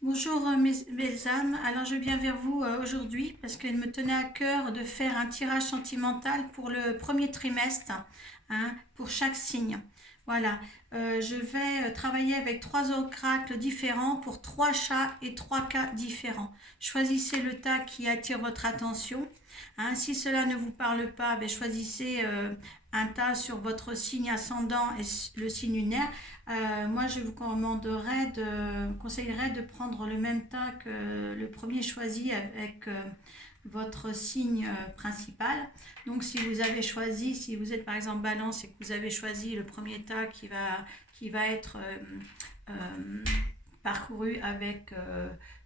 Bonjour mes âmes, alors je viens vers vous aujourd'hui parce qu'il me tenait à cœur de faire un tirage sentimental pour le premier trimestre, hein, pour chaque signe. Voilà. Je vais travailler avec trois oracles différents pour trois chats et trois cas différents. Choisissez le tas qui attire votre attention, hein. Si cela ne vous parle pas, ben choisissez un tas sur votre signe ascendant et le signe lunaire. Moi, je vous conseillerais de prendre le même tas que le premier choisi avec votre signe principal. Donc, si vous êtes par exemple Balance et que vous avez choisi le premier tas qui va être parcouru avec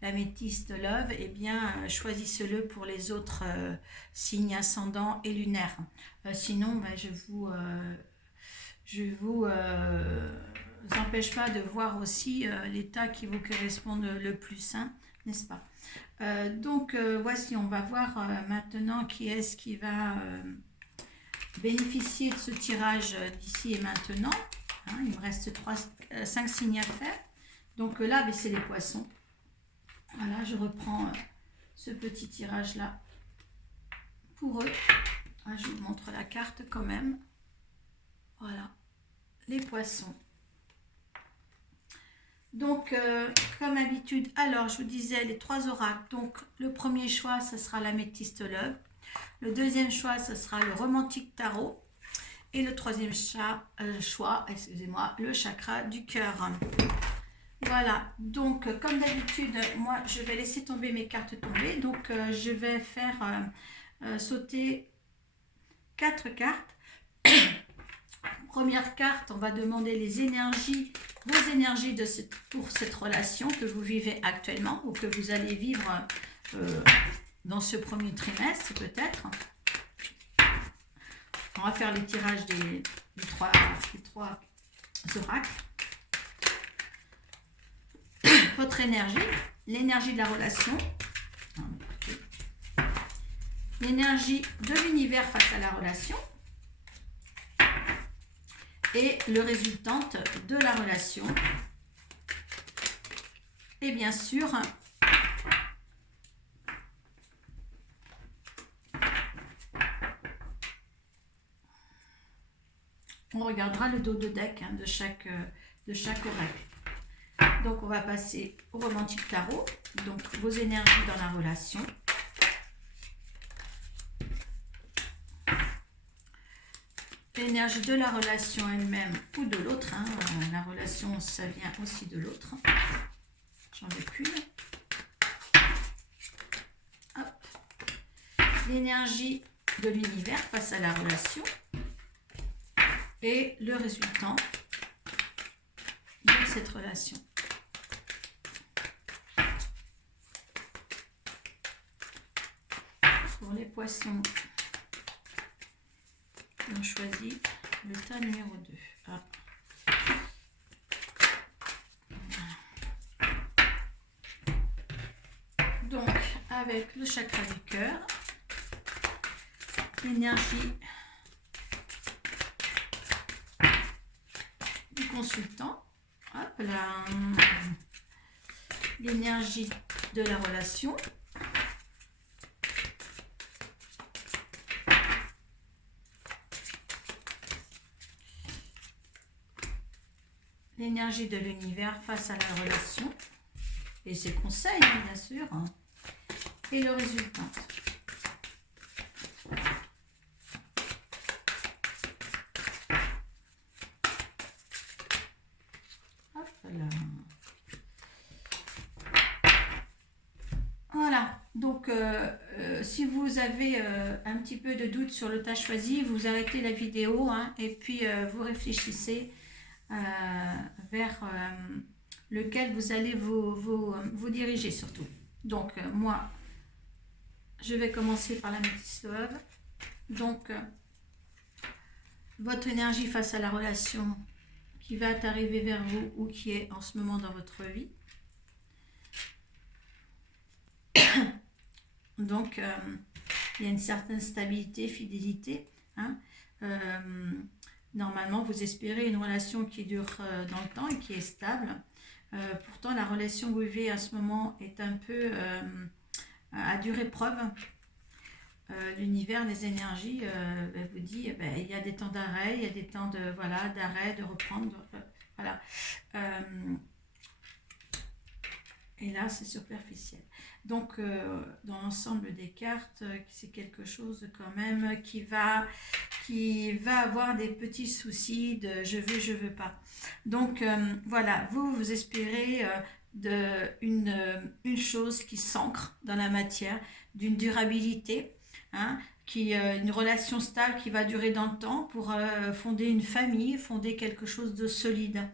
l'améthyste Love, eh bien, choisissez-le pour les autres signes ascendants et lunaires. Sinon, ben, je vous empêche pas de voir aussi l'état qui vous correspond le plus, hein, n'est-ce pas? Voici, on va voir maintenant qui est-ce qui va bénéficier de ce tirage d'ici et maintenant. Hein, il me reste 5 signes à faire. Donc là, ben, c'est les poissons. Voilà, je reprends ce petit tirage-là pour eux. Ah, je vous montre la carte quand même. Voilà, les poissons. Donc, comme d'habitude, alors je vous disais les trois oracles. Donc, le premier choix, ce sera l'améthyste Love. Le deuxième choix, ce sera le romantique tarot. Et le troisième choix, excusez-moi, le chakra du cœur. Voilà, donc comme d'habitude, moi je vais laisser tomber mes cartes tomber. Donc, je vais faire sauter 4 cartes. Première carte, on va demander les énergies, vos énergies pour cette relation que vous vivez actuellement ou que vous allez vivre dans ce premier trimestre peut-être. On va faire les tirages des trois oracles. Votre énergie, l'énergie de la relation, l'énergie de l'univers face à la relation, et le résultante de la relation. Et bien sûr, on regardera le dos de deck de chaque oracle. Donc on va passer au romantique tarot. Donc vos énergies dans la relation. L'énergie de la relation elle-même ou de l'autre. Hein. La relation, ça vient aussi de l'autre. J'en ai qu'une. L'énergie de l'univers face à la relation. Et le résultant de cette relation. Pour les poissons, on choisit le tas numéro 2. Ah. Donc, avec le chakra du cœur, l'énergie du consultant, hop là, l'énergie de la relation, l'énergie de l'univers face à la relation et ses conseils, bien sûr, hein, et le résultat. Hop là. Voilà, donc si vous avez un petit peu de doute sur le tas choisi, vous arrêtez la vidéo, hein, et puis vous réfléchissez vers lequel vous allez vous diriger surtout. Donc moi, je vais commencer par la métisse Love. Donc, votre énergie face à la relation qui va arriver vers vous ou qui est en ce moment dans votre vie. Donc, il y a une certaine stabilité, fidélité. Hein. Normalement, vous espérez une relation qui dure dans le temps et qui est stable. Pourtant, la relation que vous vivez en ce moment est un peu à dure épreuve. L'univers, les énergies, vous dit, il y a des temps d'arrêt, il y a des temps de voilà d'arrêt, de reprendre, voilà. Euh, et là, c'est superficiel. Donc, dans l'ensemble des cartes, c'est quelque chose quand même qui va avoir des petits soucis de je veux pas. Donc, voilà, vous espérez une chose qui s'ancre dans la matière, d'une durabilité, hein, une relation stable qui va durer dans le temps pour fonder une famille, fonder quelque chose de solide.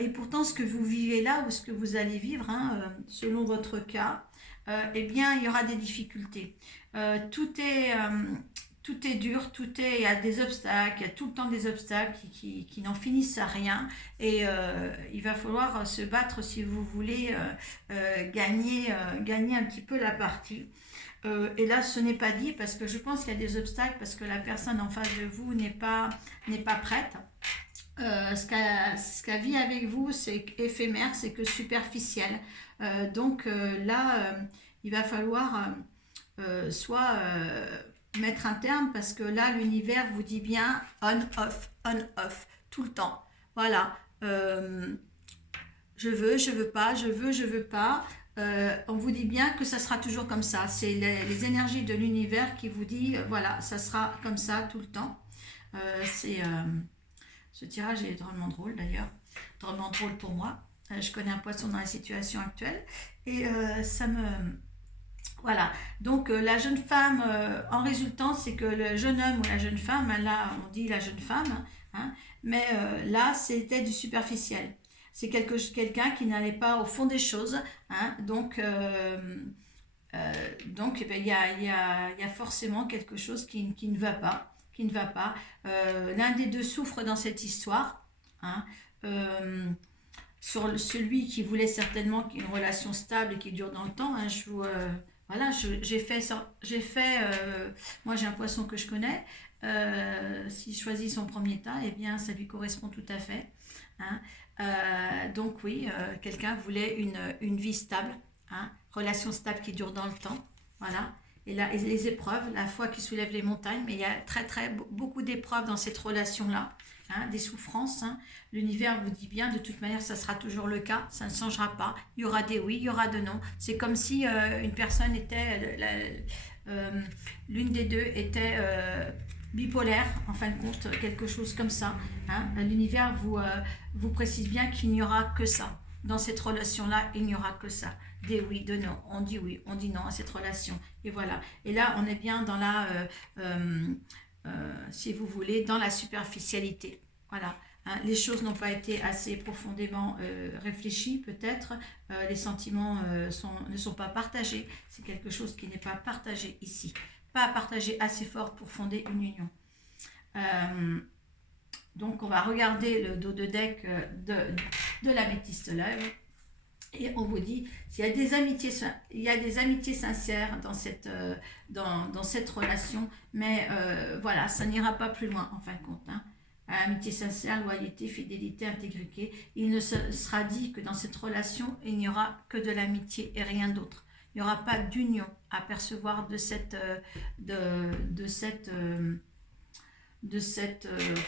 Et pourtant, ce que vous vivez là ou ce que vous allez vivre, hein, selon votre cas, eh bien, il y aura des difficultés. Euh, tout est, euh, tout est dur, il y a des obstacles, il y a tout le temps des obstacles qui n'en finissent à rien. Et il va falloir se battre si vous voulez gagner un petit peu la partie. Et là, ce n'est pas dit parce que je pense qu'il y a des obstacles parce que la personne en face de vous n'est pas prête. Ce qu'elle vit avec vous, c'est éphémère, c'est que superficiel. Il va falloir soit mettre un terme parce que là, l'univers vous dit bien on, off, tout le temps. Voilà. Je veux pas, je veux pas. On vous dit bien que ça sera toujours comme ça. C'est les énergies de l'univers qui vous dit, voilà, ça sera comme ça tout le temps. C'est Ce tirage est drôlement drôle d'ailleurs, drôlement drôle pour moi. Je connais un poisson dans la situation actuelle et ça me... Voilà, donc la jeune femme, en résultant, c'est que le jeune homme ou la jeune femme, hein, là on dit la jeune femme, hein, mais là c'était du superficiel. C'est quelqu'un qui n'allait pas au fond des choses, hein, donc, eh ben, il y a forcément quelque chose qui ne va pas, qui ne va pas. L'un des deux souffre dans cette histoire, hein. Euh, Celui qui voulait certainement une relation stable et qui dure dans le temps, hein, voilà, moi j'ai un poisson que je connais. S'il choisit son premier tas, eh bien ça lui correspond tout à fait, hein. Donc oui, quelqu'un voulait une vie stable, hein, relation stable qui dure dans le temps, voilà. Et là, et les épreuves, la foi qui soulève les montagnes, mais il y a beaucoup d'épreuves dans cette relation-là, hein, des souffrances, hein. L'univers vous dit bien, de toute manière, ça sera toujours le cas, ça ne changera pas. Il y aura des oui, il y aura des non. C'est comme si une personne était, l'une des deux était bipolaire, en fin de compte, quelque chose comme ça, hein. L'univers vous précise bien qu'il n'y aura que ça. Dans cette relation-là, il n'y aura que ça. Des oui, de non. On dit oui, on dit non à cette relation. Et voilà. Et là, on est bien dans si vous voulez, dans la superficialité. Voilà. Hein, les choses n'ont pas été assez profondément réfléchies, peut-être. Les sentiments ne sont pas partagés. C'est quelque chose qui n'est pas partagé ici. Pas partagé assez fort pour fonder une union. Donc, on va regarder le dos de deck de l'améthyste lèvre. Et on vous dit, il y a des amitiés sincères dans cette relation, mais voilà, ça n'ira pas plus loin en fin de compte, hein. Amitié sincère, loyauté, fidélité, intégrité. Il ne sera dit que dans cette relation, il n'y aura que de l'amitié et rien d'autre. Il n'y aura pas d'union à percevoir de cette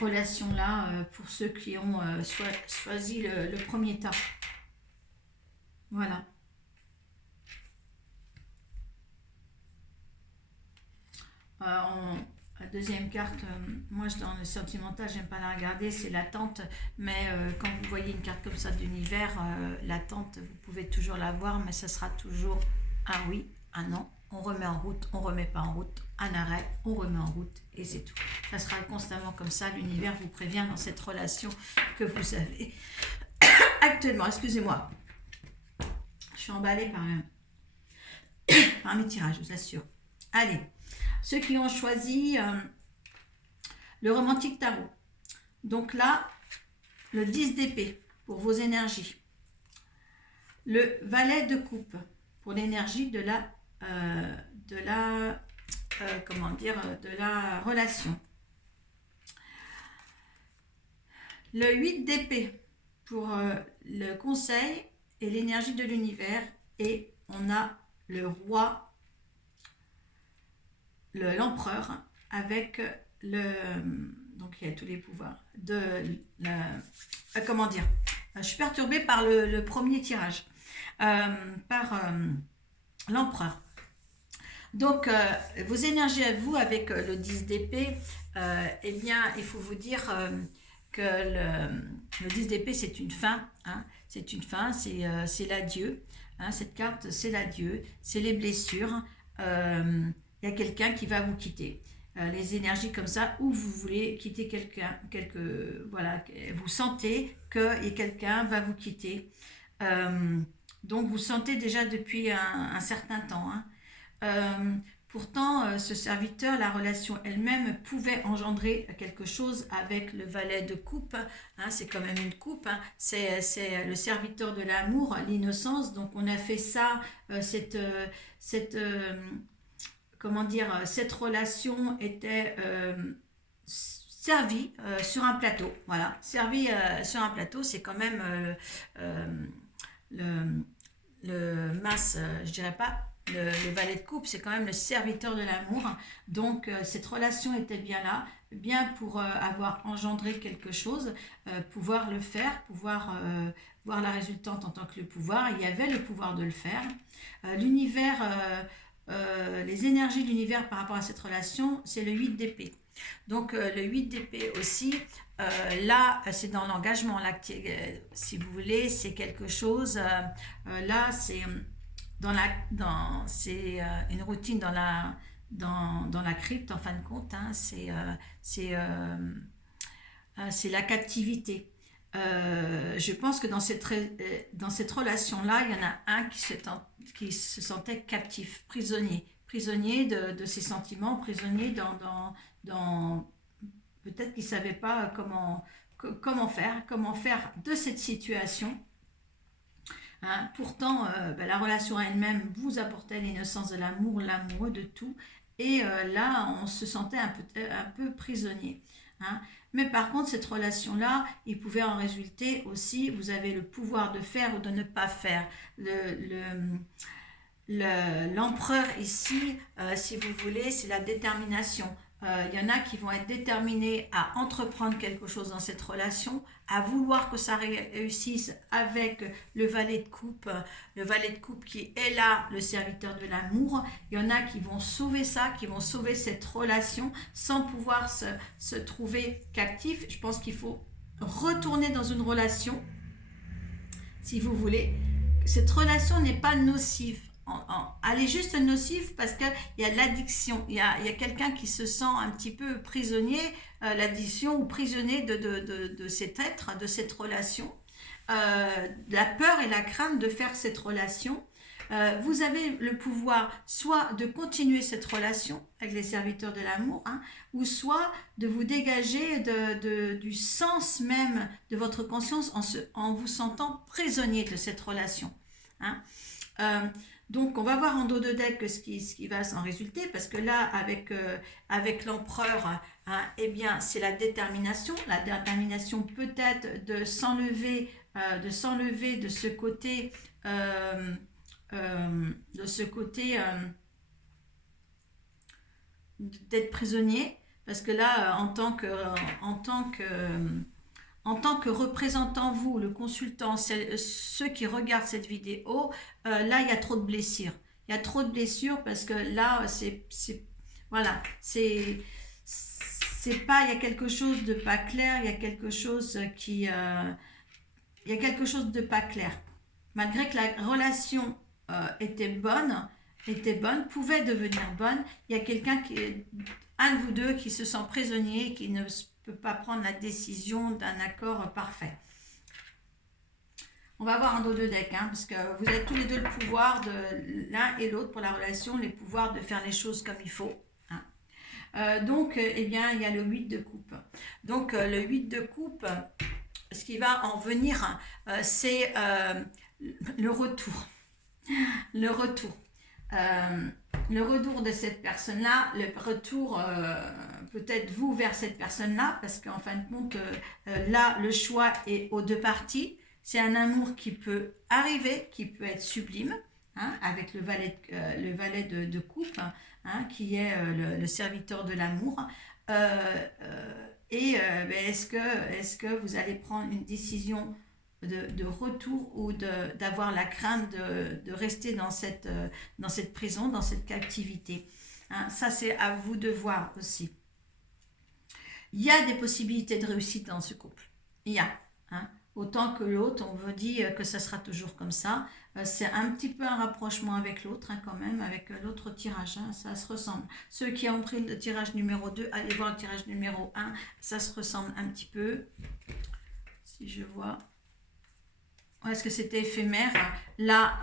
relation-là pour ceux qui ont choisi le premier tas. Voilà. La deuxième carte, moi dans le sentimental, j'aime pas la regarder, c'est l'attente. Mais quand vous voyez une carte comme ça d'univers, l'attente, vous pouvez toujours la voir, mais ça sera toujours un oui, un non. On remet en route, on remet pas en route, un arrêt, on remet en route et c'est tout. Ça sera constamment comme ça. L'univers vous prévient dans cette relation que vous avez actuellement. Excusez-moi. Je suis emballée par mes tirages, je vous assure. Allez, ceux qui ont choisi le romantique tarot. Donc là, le 10 d'épée pour vos énergies. Le valet de coupe pour l'énergie de la relation. Le 8 d'épée pour le conseil et l'énergie de l'univers. Et on a le roi, l'empereur, avec donc il y a tous les pouvoirs. Comment dire, je suis perturbée par le premier tirage, par l'empereur. Donc, vos énergies à vous avec le 10 d'épée, eh bien, il faut vous dire que le 10 d'épée, c'est une fin. Hein, c'est une fin, c'est l'adieu. Hein, cette carte, c'est l'adieu, c'est les blessures. Il y a quelqu'un qui va vous quitter. Les énergies comme ça, où vous voulez quitter quelqu'un, voilà, vous sentez que quelqu'un va vous quitter. Donc, vous sentez déjà depuis un certain temps. Hein. Pourtant, ce serviteur, la relation elle-même pouvait engendrer quelque chose avec le valet de coupe. Hein, c'est quand même une coupe. Hein, c'est le serviteur de l'amour, l'innocence. Donc, on a fait ça, comment dire, cette relation était servie sur un plateau. Voilà, servie sur un plateau, c'est quand même le mince, je dirais pas. Le valet de coupe, c'est quand même le serviteur de l'amour. Donc, cette relation était bien là, bien pour avoir engendré quelque chose, pouvoir le faire, pouvoir voir la résultante en tant que le pouvoir. Il y avait le pouvoir de le faire. L'univers, les énergies de l'univers par rapport à cette relation, c'est le 8 d'épée. Donc, le 8 d'épée aussi, là, c'est dans l'engagement. Là, si vous voulez, c'est quelque chose. Là, c'est... c'est une routine dans la crypte en fin de compte, hein, c'est la captivité. Je pense que dans cette relation-là, il y en a un qui se sentait captif, prisonnier de ses sentiments, prisonnier dans peut-être qu'il ne savait pas comment faire de cette situation. Hein, pourtant, la relation elle-même vous apportait l'innocence de l'amour, l'amoureux de tout. Et là, on se sentait un peu prisonnier. Hein. Mais par contre, cette relation-là, il pouvait en résulter aussi, vous avez le pouvoir de faire ou de ne pas faire. L'empereur ici, si vous voulez, c'est la détermination. Il y en a qui vont être déterminés à entreprendre quelque chose dans cette relation, à vouloir que ça réussisse avec le valet de coupe qui est là, le serviteur de l'amour. Il y en a qui vont sauver ça, qui vont sauver cette relation sans pouvoir se trouver captif. Je pense qu'il faut retourner dans une relation, si vous voulez. Cette relation n'est pas nocive. Elle est juste nocive parce qu'il y a de l'addiction, il y a quelqu'un qui se sent un petit peu prisonnier, l'addiction ou prisonnier de cet être, de cette relation, la peur et la crainte de faire cette relation. Vous avez le pouvoir soit de continuer cette relation avec les serviteurs de l'amour, hein, ou soit de vous dégager du sens même de votre conscience en vous sentant prisonnier de cette relation. Hein. Donc, on va voir en dos de deck ce qui va s'en résulter, parce que là, avec l'empereur, hein, eh bien, c'est la détermination peut-être de s'enlever de ce côté, d'être prisonnier, parce que là, en tant que représentant, vous, le consultant, ceux qui regardent cette vidéo, là, il y a trop de blessures. Il y a trop de blessures parce que là, voilà, il y a quelque chose de pas clair, il y a quelque chose de pas clair. Malgré que la relation était bonne, pouvait devenir bonne, il y a un de vous deux qui se sent prisonnier, qui ne peut pas prendre la décision d'un accord parfait. On va voir un dos de deck, hein, parce que vous avez tous les deux le pouvoir de l'un et l'autre pour la relation, les pouvoirs de faire les choses comme il faut. Hein. Donc, eh bien, il y a le 8 de coupe. Donc, le 8 de coupe, ce qui va en venir, c'est le retour. Le retour. Le retour de cette personne-là, le retour peut-être vous vers cette personne-là, parce qu'en fin de compte, là, le choix est aux deux parties. C'est un amour qui peut arriver, qui peut être sublime, hein, avec le valet de coupe, hein, qui est le serviteur de l'amour. Ben, est-ce que vous allez prendre une décision de retour ou d'avoir la crainte de rester dans cette prison, dans cette captivité, hein, ça, c'est à vous de voir aussi. Il y a des possibilités de réussite dans ce couple. Il y a. Hein. Autant que l'autre, on vous dit que ça sera toujours comme ça. C'est un petit peu un rapprochement avec l'autre, hein, quand même, avec l'autre tirage. Hein, ça se ressemble. Ceux qui ont pris le tirage numéro 2, allez voir le tirage numéro 1. Ça se ressemble un petit peu. Si je vois. Est-ce que c'était éphémère? Là,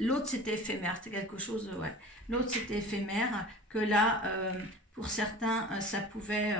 l'autre c'était éphémère, c'était quelque chose, ouais. L'autre c'était éphémère, que là, pour certains, ça pouvait,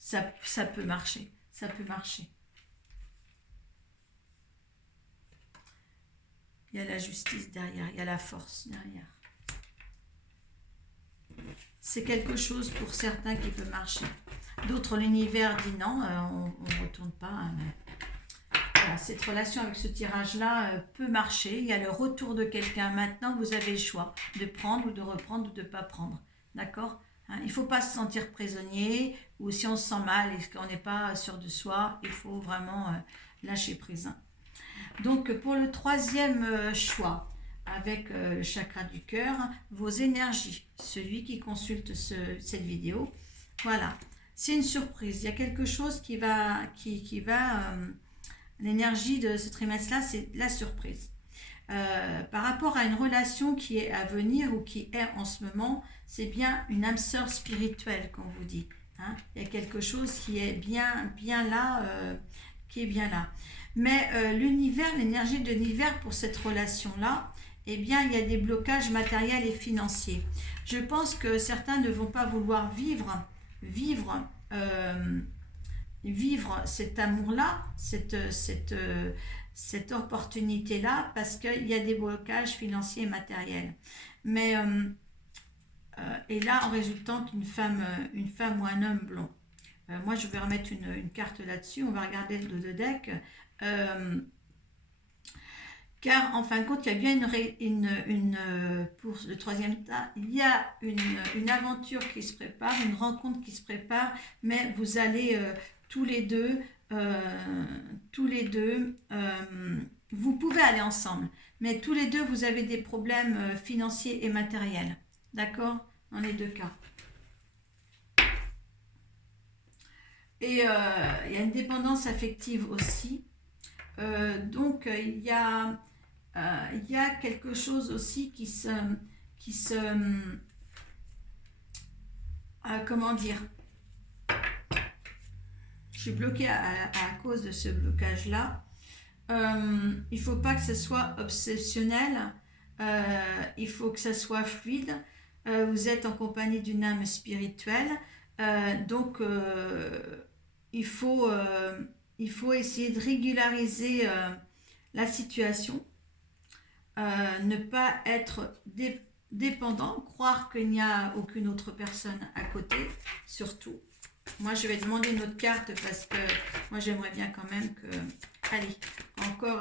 ça peut marcher, ça peut marcher. Il y a la justice derrière, il y a la force derrière. C'est quelque chose pour certains qui peut marcher. D'autres, l'univers dit non, on ne retourne pas, hein, mais... Voilà, cette relation avec ce tirage-là peut marcher. Il y a le retour de quelqu'un. Maintenant, vous avez le choix de prendre ou de reprendre ou de ne pas prendre. D'accord, hein, il ne faut pas se sentir prisonnier, ou si on se sent mal et qu'on n'est pas sûr de soi, il faut vraiment lâcher prise. Hein. Donc, pour le troisième choix, avec le chakra du cœur, vos énergies, celui qui consulte cette vidéo, voilà, c'est une surprise. Il y a quelque chose qui va... L'énergie de ce trimestre-là, c'est la surprise. Par rapport à une relation qui est à venir ou qui est en ce moment, c'est bien une âme sœur spirituelle qu'on vous dit. Hein. Il y a quelque chose qui est bien là, qui est bien là. Mais l'univers, l'énergie de l'univers pour cette relation-là, eh bien, il y a des blocages matériels et financiers. Je pense que certains ne vont pas vouloir vivre cet amour-là, cette opportunité-là, parce qu'il y a des blocages financiers et matériels. Mais, et là, en résultant une femme ou un homme blond. Moi, je vais remettre une carte là-dessus, on va regarder le deck. Car, en fin de compte, il y a bien pour le troisième tas, il y a une aventure qui se prépare, une rencontre qui se prépare, mais vous allez... tous les deux, vous pouvez aller ensemble, mais tous les deux, vous avez des problèmes financiers et matériels, d'accord, dans les deux cas. Et il y a une dépendance affective aussi, donc il y a quelque chose aussi qui se comment dire, je suis bloquée à cause de ce blocage-là. Il ne faut pas que ce soit obsessionnel. Il faut que ça soit fluide. Vous êtes en compagnie d'une âme spirituelle. Donc, il faut essayer de régulariser la situation. Ne pas être dépendant. Croire qu'il n'y a aucune autre personne à côté, surtout. Moi, je vais demander une autre carte parce que moi, j'aimerais bien quand même que... Allez, encore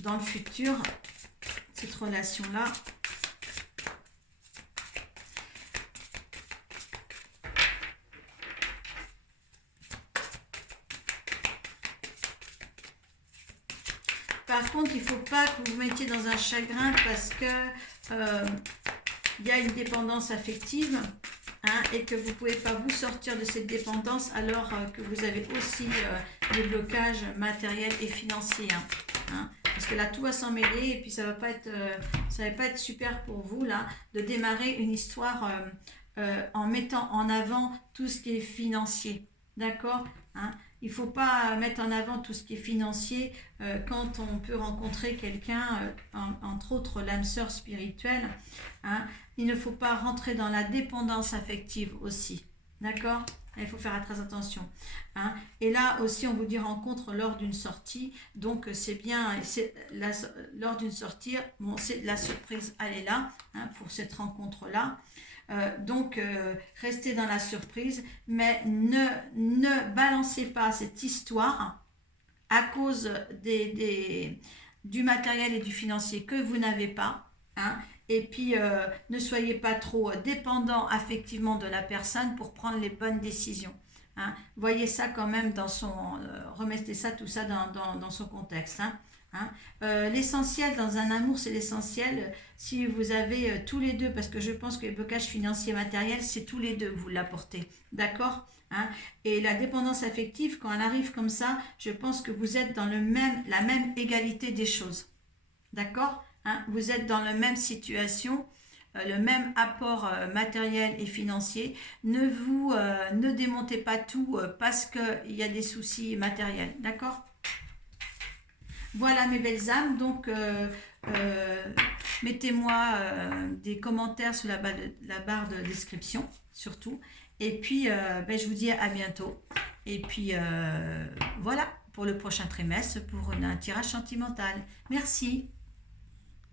dans le futur, cette relation-là. Par contre, il ne faut pas que vous vous mettiez dans un chagrin parce que il y a une dépendance affective. Hein, et que vous ne pouvez pas vous sortir de cette dépendance alors que vous avez aussi des blocages matériels et financiers. Hein, parce que là, tout va s'en mêler et puis ça va pas être super pour vous là, de démarrer une histoire en mettant en avant tout ce qui est financier. D'accord, hein. Il ne faut pas mettre en avant tout ce qui est financier quand on peut rencontrer quelqu'un, entre autres l'âme sœur spirituelle. Hein. Il ne faut pas rentrer dans la dépendance affective aussi. D'accord ? Il faut faire très attention. Hein. Et là aussi, on vous dit rencontre lors d'une sortie. Donc, c'est bien, lors d'une sortie, bon, c'est la surprise, elle est là, hein, pour cette rencontre-là. Donc, restez dans la surprise, mais ne balancez pas cette histoire à cause du matériel et du financier que vous n'avez pas. Hein, et puis, ne soyez pas trop dépendant affectivement de la personne pour prendre les bonnes décisions. Hein. Voyez ça quand même dans son... remettez ça, tout ça dans son contexte. Hein. Hein. L'essentiel dans un amour, c'est l'essentiel. Si vous avez tous les deux, parce que je pense que les blocages financiers et matériels, c'est tous les deux que vous l'apportez. D'accord? Hein. Et la dépendance affective, quand elle arrive comme ça, je pense que vous êtes dans la même égalité des choses. D'accord? Hein. Vous êtes dans la même situation, le même apport matériel et financier. Ne démontez pas tout parce qu'il y a des soucis matériels. D'accord? Voilà mes belles âmes, donc mettez-moi des commentaires sous la barre de description, surtout. Et puis, je vous dis à bientôt. Et puis, voilà, pour le prochain trimestre, pour un tirage sentimental. Merci.